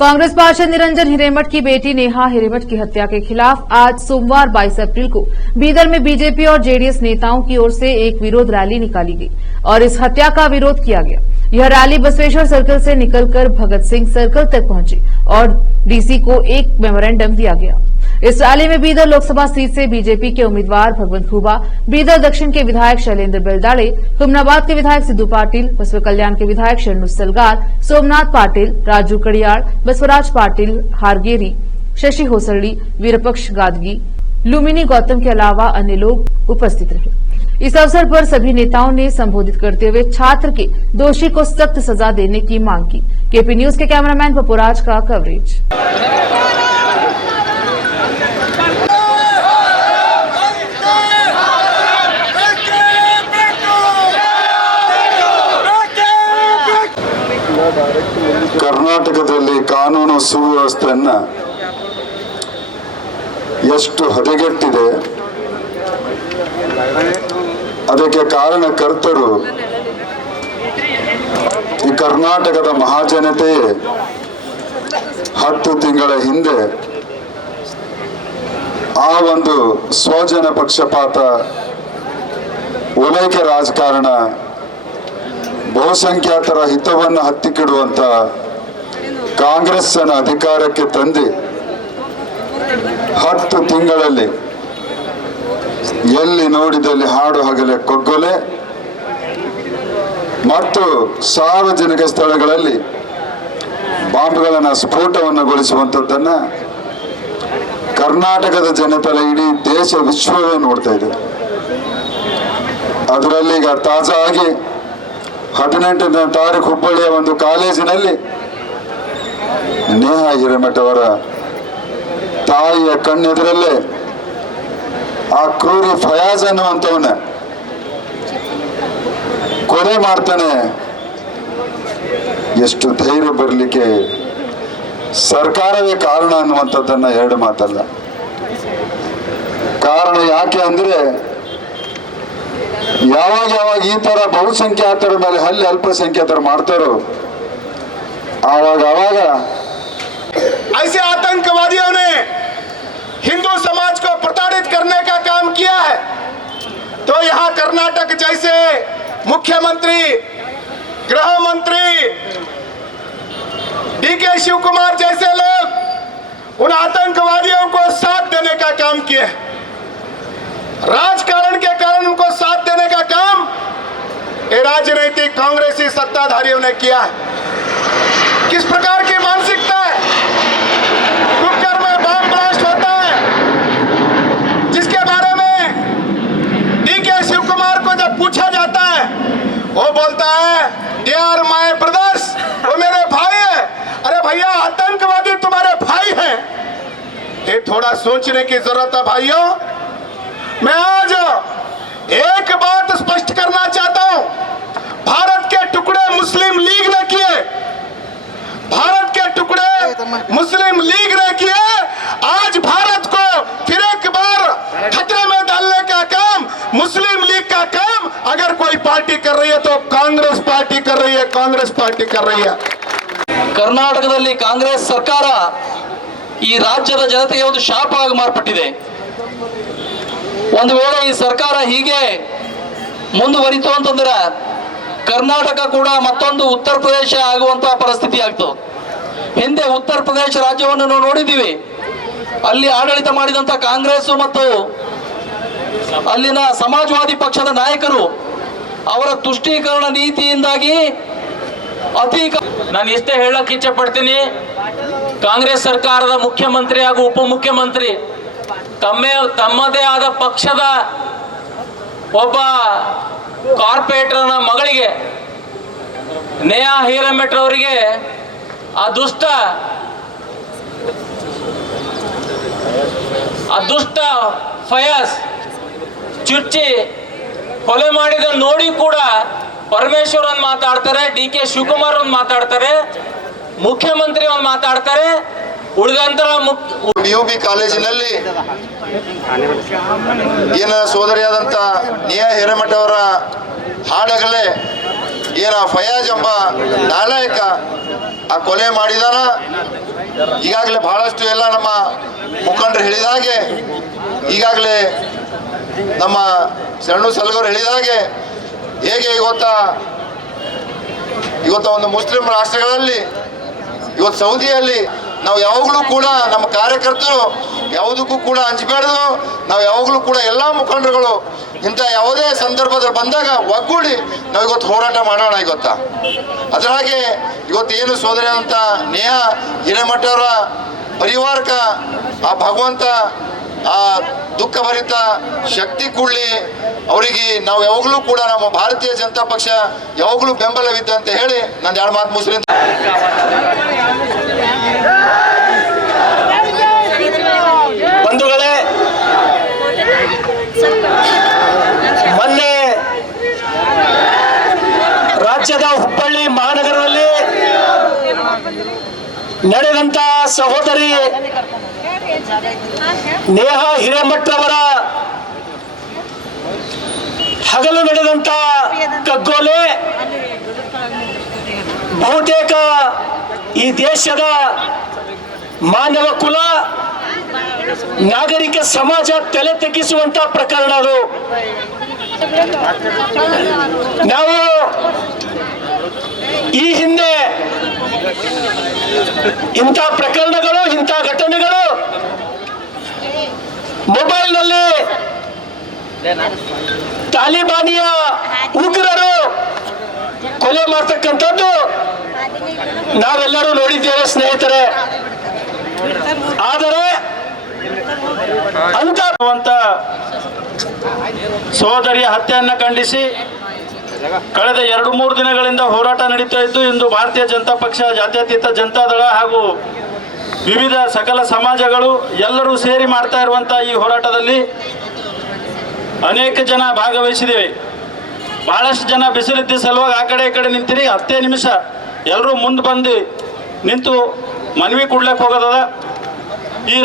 कांग्रेस पार्षद निरंजन हिरेमठ की बेटी नेहा हिरेमठ की हत्या के खिलाफ आज सोमवार 22 अप्रैल को बीदर में बीजेपी और जेडीएस नेताओं की ओर से एक विरोध रैली निकाली गई और इस हत्या का विरोध किया गया। यह रैली बसवेश्वर सर्कल से निकलकर भगत सिंह सर्कल तक पहुंची और डीसी को एक मेमोरेंडम दिया गया। इस रैली में बीदर लोकसभा सीट से बीजेपी के उम्मीदवार भगवंत खूबा, बीदर दक्षिण के विधायक शैलेंद्र बेलदाड़े, हुमनाबाद के विधायक सिद्धू पाटिल, बसवा कल्याण के विधायक शरणु सलगार, सोमनाथ पाटिल, राजू कड़ियाड़, बसवराज पाटिल हारगेरी, शशि होसरड़ी, वीरपक्ष गादगी, लुम्बिनी गौतम के अलावा अन्य लोग उपस्थित रहे। इस अवसर पर सभी नेताओं ने संबोधित करते हुए छात्र के दोषी को सख्त सजा देने की मांग की। केपी न्यूज के कैमरामैन पपुराज का कवरेज। ಕರ್ನಾಟಕದಲ್ಲಿ ಕಾನೂನು ಸುವ್ಯವಸ್ಥೆಯನ್ನ ಎಷ್ಟು ಹದಗೆಟ್ಟಿದೆ, ಅದಕ್ಕೆ ಕಾರಣಕರ್ತರು ಈ ಕರ್ನಾಟಕದ ಮಹಾಜನತೆಯೇ 10 ತಿಂಗಳ ಹಿಂದೆ ಆ ಒಂದು ಸ್ವಜನ ಪಕ್ಷಪಾತ, ಓಲೈಕೆ ರಾಜಕಾರಣ, ಬಹುಸಂಖ್ಯಾತರ ಹಿತವನ್ನು ಹತ್ತಿಕ್ಕಿಡುವಂತ ಕಾಂಗ್ರೆಸ್ ಅನ್ನು ಅಧಿಕಾರಕ್ಕೆ ತಂದು 10 ತಿಂಗಳಲ್ಲಿ ಎಲ್ಲಿ ನೋಡಿದಲ್ಲಿ ಹಾಡು ಹಗಲೆ ಕೊಗ್ಗೊಲೆ ಮತ್ತು ಸಾರ್ವಜನಿಕ ಸ್ಥಳಗಳಲ್ಲಿ ಬಾಂಬ್ಗಳನ್ನು ಸ್ಫೋಟವನ್ನುಗೊಳಿಸುವಂಥದ್ದನ್ನ ಕರ್ನಾಟಕದ ಜನತೆಲ್ಲ ಇಡೀ ದೇಶ ವಿಶ್ವವೇ ನೋಡ್ತಾ ಇದೆ। ಅದರಲ್ಲಿ ಈಗ ತಾಜಾ ಆಗಿ 18ನೇ ತಾರೀಕು ಹುಬ್ಬಳ್ಳಿಯ ಒಂದು ಕಾಲೇಜಿನಲ್ಲಿ ನೇಹಾ ಹಿರೇಮಠ್ ಅವರ ತಾಯಿಯ ಕಣ್ಣೆದುರಲ್ಲೇ ಆ ಕ್ರೂರಿ ಫಯಾಜ್ ಅನ್ನುವಂಥವನ್ನ ಕೊಲೆ ಮಾಡ್ತಾನೆ। ಎಷ್ಟು ಧೈರ್ಯ ಬರಲಿಕ್ಕೆ ಸರ್ಕಾರವೇ ಕಾರಣ ಅನ್ನುವಂಥದ್ದನ್ನ ಎರಡು ಮಾತಲ್ಲ। ಕಾರಣ ಯಾಕೆ ಅಂದ್ರೆ ಯಾವಾಗ ಈ ತರ ಬಹುಸಂಖ್ಯಾತರ ಮೇಲೆ ಹಲ್ಲೆ ಅಲ್ಪಸಂಖ್ಯಾತರು ಮಾಡ್ತಾರೋ आवाग ऐसे आतंकवादियों ने हिंदू समाज को प्रताड़ित करने का काम किया है, तो यहाँ कर्नाटक जैसे मुख्यमंत्री, गृह मंत्री डीके शिव कुमार जैसे लोग उन आतंकवादियों को साथ देने का काम किए। राजकारण के कारण उनको साथ देने का काम ये राजनीतिक कांग्रेसी सत्ताधारियों ने किया है। किस प्रकार की मानसिकता है? कुकर में बम ब्लास्ट होता है, जिसके बारे में डीके शिव कुमार को जब पूछा जाता है वो बोलता है दे आर माय ब्रदर्स, वो मेरे भाई है। अरे भैया, आतंकवादी तुम्हारे भाई हैं, ये थोड़ा सोचने की जरूरत है भाइयों। मैं आज एक बात स्पष्ट करना चाहता हूं, भारत के टुकड़े मुस्लिम लीग ने किए, भारत के टुकड़े मुस्लिम लीग ने किए। आज भारत को फिर एक बार खतरे में डालने का काम मुस्लिम लीग का काम अगर कोई पार्टी कर रही है तो कांग्रेस पार्टी कर रही है, कांग्रेस पार्टी कर रही है। ಕರ್ನಾಟಕದಲ್ಲಿ ಕಾಂಗ್ರೆಸ್ ಸರ್ಕಾರ ಈ ರಾಜ್ಯದ ಜನತೆಗೆ ಒಂದು ಶಾಪ ಆಗಿ ಮಾರ್ಪಟ್ಟಿದೆ। ಒಂದು ವೇಳೆ ಈ ಸರ್ಕಾರ ಹೀಗೆ ಮುಂದುವರಿತು ಅಂತಂದ್ರೆ ಕರ್ನಾಟಕ ಕೂಡ ಮತ್ತೊಂದು ಉತ್ತರ ಪ್ರದೇಶ ಆಗುವಂತಹ ಪರಿಸ್ಥಿತಿ ಆಗ್ತದೆ। ಹಿಂದೆ ಉತ್ತರ ಪ್ರದೇಶ ರಾಜ್ಯವನ್ನು ನಾವು ನೋಡಿದ್ದೀವಿ, ಅಲ್ಲಿ ಆಡಳಿತ ಮಾಡಿದಂತ ಕಾಂಗ್ರೆಸ್ ಮತ್ತು ಅಲ್ಲಿನ ಸಮಾಜವಾದಿ ಪಕ್ಷದ ನಾಯಕರು ಅವರ ತುಷ್ಟೀಕರಣ ನೀತಿಯಿಂದಾಗಿ ನಾನು ಇಷ್ಟೇ ಹೇಳಕ್ಕೆ ಇಚ್ಛೆ ಪಡ್ತೀನಿ, ಕಾಂಗ್ರೆಸ್ ಸರ್ಕಾರದ ಮುಖ್ಯಮಂತ್ರಿ ಹಾಗೂ ಉಪಮುಖ್ಯಮಂತ್ರಿ ತಮ್ಮದೇ ಆದ ಪಕ್ಷದ ಒಬ್ಬ ಕಾರ್ಪೊರೇಟರ್ನ ಮಗಳಿಗೆ ನೇಹಾ ಹಿರೇಮಠ್ ಅವರಿಗೆ ಆ ದುಷ್ಟ ಫಯಾಜ್ ಚುಚ್ಚಿ ಕೊಲೆ ಮಾಡಿದ ನೋಡಿ ಕೂಡ ಪರಮೇಶ್ವರ್ ಒಂದು ಮಾತಾಡ್ತಾರೆ, ಡಿಕೆ ಶಿವಕುಮಾರ್ ಒಂದು ಮಾತಾಡ್ತಾರೆ, ಮುಖ್ಯಮಂತ್ರಿ ಒಂದು ಮಾತಾಡ್ತಾರೆ, ಉಳಿದಂತರ ಡಿಯುಬಿ ಕಾಲೇಜಿನಲ್ಲಿ ಏನ ಸೋದರಿಯಾದಂತ ನೇಹಾ ಹಿರೇಮಠ್ ಅವರ ಹಾಡಗಲೇ ಏನ ಫಯಾಜ್ ಎಂಬ ನಾಲಾಯಕ ಆ ಕೊಲೆ ಮಾಡಿದಾನ. ಈಗಾಗಲೇ ಬಹಳಷ್ಟು ಎಲ್ಲ ನಮ್ಮ ಮುಖಂಡರು ಹೇಳಿದಾಗೆ, ಈಗಾಗಲೇ ನಮ್ಮ ಶರಣು ಸಲಗರು ಹೇಳಿದಾಗೆ, ಹೇಗೆ ಇವತ್ತು ಒಂದು ಮುಸ್ಲಿಂ ರಾಷ್ಟ್ರಗಳಲ್ಲಿ, ಇವತ್ತು ಸೌದಿಯಲ್ಲಿ ನಾವು ಯಾವಾಗಲೂ ಕೂಡ ನಮ್ಮ ಕಾರ್ಯಕರ್ತರು ಯಾವುದಕ್ಕೂ ಕೂಡ ಹಂಚಬೇಡದು. ನಾವು ಯಾವಾಗಲೂ ಕೂಡ ಎಲ್ಲ ಮುಖಂಡರುಗಳು ಇಂಥ ಯಾವುದೇ ಸಂದರ್ಭದಲ್ಲಿ ಬಂದಾಗ ಒಗ್ಗೂಡಿ ನಾವು ಇವತ್ತು ಹೋರಾಟ ಮಾಡೋಣ. ಇವತ್ತ ಅದರಾಗೆ ಇವತ್ತೇನು ಸೋದರಿ ಅಂತ ನೇಹಾ ಹಿರೇಮಠವರ ಪರಿವಾರಕ ಆ ಭಗವಂತ ಆ ದುಃಖಭರಿತ ಶಕ್ತಿ ಕೊಡಲಿ. ಅವರಿಗೆ ನಾವು ಯಾವಾಗಲೂ ಕೂಡ ನಮ್ಮ ಭಾರತೀಯ ಜನತಾ ಪಕ್ಷ ಯಾವಾಗಲೂ ಬೆಂಬಲವಿದೆ ಅಂತ ಹೇಳಿ ನಾನು 2 ಮಾತು ಮುಸ್ಲಿಂ ಬಂಧುಗಳೇ, ಮೊನ್ನೆ ರಾಜ್ಯದ ಹುಬ್ಬಳ್ಳಿ ಮಹಾನಗರದಲ್ಲಿ ನಡೆದಂತ ಸಹೋದರಿ ನೇಹಾ ಹಿರೇಮಠರವರ ಹಗಲು ನಡೆದಂತ ಕಗ್ಗೋಲೆ ಬಹುತೇಕ ಈ ದೇಶದ ಮಾನವ ಕುಲ, ನಾಗರಿಕ ಸಮಾಜ ತಲೆ ತಗ್ಗಿಸುವಂತ ಪ್ರಕರಣ ಅದು. ನಾವು ಈ ಹಿಂದೆ ಇಂಥ ಪ್ರಕರಣಗಳು, ಇಂಥ ಘಟನೆಗಳು ಮೊಬೈಲ್ನಲ್ಲಿ ತಾಲಿಬಾನಿಯ ಉಗ್ರರು ಕೊಲೆ ಮಾಡ್ತಕ್ಕಂಥದ್ದು ನಾವೆಲ್ಲರೂ ನೋಡಿದ್ದೇವೆ ಸ್ನೇಹಿತರೆ. ಆದರೆ ಅಂತ ಸೋದರಿಯ ಹತ್ಯೆಯನ್ನು ಖಂಡಿಸಿ ಕಳೆದ 2-3 ದಿನಗಳಿಂದ ಹೋರಾಟ ನಡೀತಾ ಇದ್ದು, ಇಂದು ಭಾರತೀಯ ಜನತಾ ಪಕ್ಷ, ಜಾತ್ಯತೀತ ಜನತಾದಳ ಹಾಗೂ ವಿವಿಧ ಸಕಲ ಸಮಾಜಗಳು ಎಲ್ಲರೂ ಸೇರಿ ಮಾಡ್ತಾ ಇರುವಂಥ ಈ ಹೋರಾಟದಲ್ಲಿ ಅನೇಕ ಜನ ಭಾಗವಹಿಸಿದ್ದೇವೆ. ಬಹಳಷ್ಟು ಜನ ಬಿಸಿಲಿದ್ದ ಸಲುವಾಗಿ ಆ ಕಡೆ ಈ ಕಡೆ ನಿಂತಿರಿ. 10 ನಿಮಿಷ ಎಲ್ಲರೂ ಮುಂದೆ ಬಂದು ನಿಂತು ಮನವಿ ಕೊಡ್ಲಿಕ್ಕೆ ಹೋಗೋದದ. ಈ